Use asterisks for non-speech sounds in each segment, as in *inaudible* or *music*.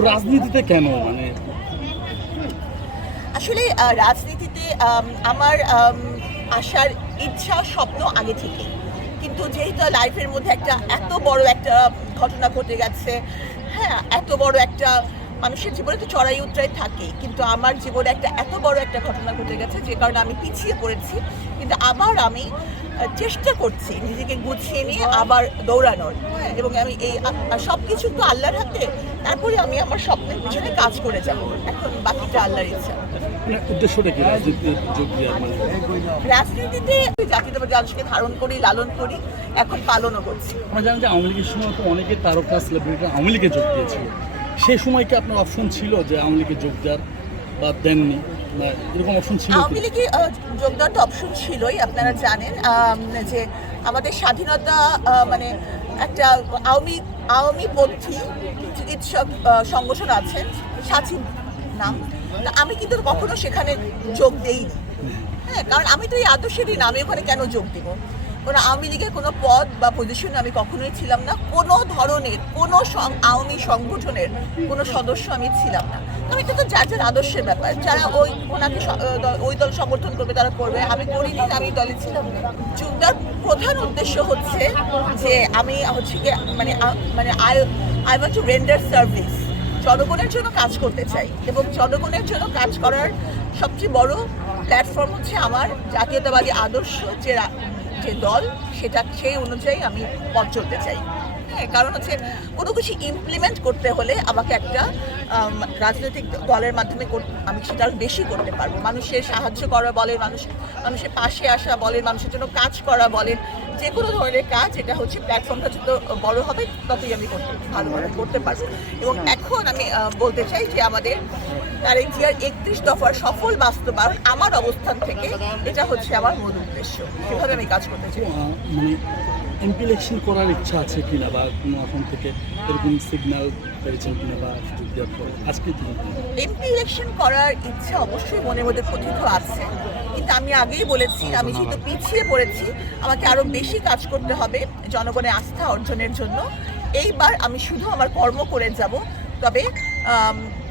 রাজনীতিতে কেন মানে? আসলে রাজনীতিতে আমার আসার ইচ্ছা, স্বপ্ন আগে থেকে কিন্তু যেহেতু লাইফের মধ্যে একটা এত বড় একটা ঘটনা ঘটে গেছে হ্যাঁ এত বড় একটা মানুষের জীবনে তো চড়াই উতরাই থাকে কিন্তু আমার জীবনে একটা এত বড় একটা ঘটনা ঘটে গেছে যে কারণে আমি পিছিয়ে পড়েছি। কিন্তু আবার আমি চেষ্টা করছি নিজেকে গুছিয়ে নিয়ে আবার দৌড়ানোর। হ্যাঁ, এবং আমি এই সব কিছু তো আল্লাহর হাতে তারপরে আমি আমার স্বপ্নের পিছনে কাজ করে যাব। এখন বাকিটা আল্লাহর ইচ্ছা। মানে উদ্দেশ্যটা কি? রাজনীতিতে জাতীয়তাবাদী আদর্শকে ধারণ করি লালন করি এখন পালনও করছি। আমরা জানি যে আওয়ামী লীগের সময় তো অনেকে তারকা সেলিব্রিটি আওয়ামী লীগে যোগ দিয়েছিল। সেই সময় কি আপনার অপশন ছিল যে আওয়ামী লীগে যোগ দেওয়ার বা দেননি? এরকম অপশন ছিল আওয়ামী? লীগে যোগ দেওয়ার তো অপশন ছিলই আপনারা জানেন যে আমাদের স্বাধীনতা মানে একটা আওয়ামী আওয়ামী পন্থী চিকিৎসক সংগঠন আছেন সাথী নাম। আমি কিন্তু কখনো সেখানে যোগ দেইনি। হ্যাঁ। কারণ আমি তো এই আদর্শেরই না আমি ওখানে কেন যোগ দিব? কোনো আওয়ামী লীগের কোনো পদ বা পজিশনে আমি কখনোই ছিলাম না। কোনো ধরনের, কোনো আওয়ামী সংগঠনের কোনো সদস্য আমি ছিলাম না। এটা তো যার যার আদর্শের ব্যাপার। যারা ওই ওনাকে ওই দল সমর্থন করবে, তারা করবে। আমি করিনি, আমি দলে ছিলাম না। প্রধান উদ্দেশ্য হচ্ছে যে আমি হচ্ছে গিয়ে মানে মানে I I want to render service জনগণের জন্য কাজ করতে চাই এবং জনগণের জন্য কাজ করার সবচেয়ে বড় প্ল্যাটফর্ম হচ্ছে আমার জাতীয়তাবাদী আদর্শ যে যে দল, সেটা, সেই অনুযায়ী আমি পথ চলতে চাই। হ্যাঁ কারণ হচ্ছে কোনো কিছু ইমপ্লিমেন্ট করতে হলে আমাকে একটা রাজনৈতিক দলের মাধ্যমে আমি সেটা বেশি করতে পারব। মানুষের সাহায্য করা বলেন, মানুষ, মানুষের পাশে আসা বলেন, মানুষের জন্য কাজ করা বলেন যে কোনো ধরনের কাজ এটা হচ্ছে প্ল্যাটফর্মটা যত বড় হবে ততই আমি করতে ভালোভাবে করতে পারব। এবং এখন আমি বলতে চাই যে আমাদের তারেক জিয়ার একত্রিশ দফার সফল বাস্তবায়ন আমার অবস্থান থেকে এটা হচ্ছে আমার মূল উদ্দেশ্য। সেভাবে আমি কাজ করতে চাই। মানে এমপি ইলেকশন করার ইচ্ছা আছে কিনা বা কোনো এখন থেকে এরকম সিগন্যাল পেয়েছেন কিনা বা যোগ দেওয়ার পর? আজকে কি? এমপি ইলেকশন করার ইচ্ছা অবশ্যই মনের মধ্যে কথিত আছে। কিন্তু আমি আগেই বলেছি আমি যেহেতু পিছিয়ে পড়েছি আমাকে আরও বেশি কাজ করতে হবে জনগণের আস্থা অর্জনের জন্য। এইবার আমি শুধু আমার কর্ম করে যাব, তবে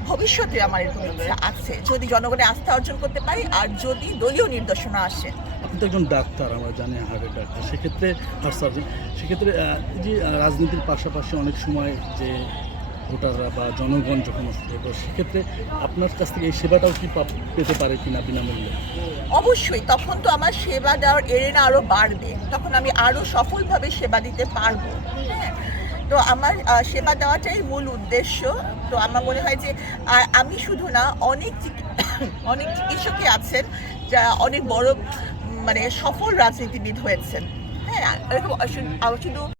ভবিষ্যতে আমার এরকম ইচ্ছা আছে। যদি জনগণের আস্থা অর্জন করতে পারি আর যদি দলীয় নির্দেশনা আসে। আপনি একজন ডাক্তার, আমরা জানি হার্টের ডাক্তার। সেক্ষেত্রে হার্ট সার্জন, সেক্ষেত্রে যে রাজনীতির পাশাপাশি অনেক সময় যে ভোটাররা বা জনগণ যখন তো সেক্ষেত্রে আপনার কাছ থেকে এই সেবাটাও কি পেতে পারে কিনা বিনামূল্যে? অবশ্যই, তখন তো আমার সেবা দেওয়ার এরেনা আরও বাড়বে। তখন আমি আরও সফলভাবে সেবা দিতে পারব। হ্যাঁ তো আমার সেবা দেওয়াটাই মূল উদ্দেশ্য। তো আমার মনে হয় যে আর আমি শুধু না, অনেক *coughs* অনেক চিকিৎসকই আছেন যারা অনেক বড় মানে সফল রাজনীতিবিদ হয়েছেন। হ্যাঁ শুধু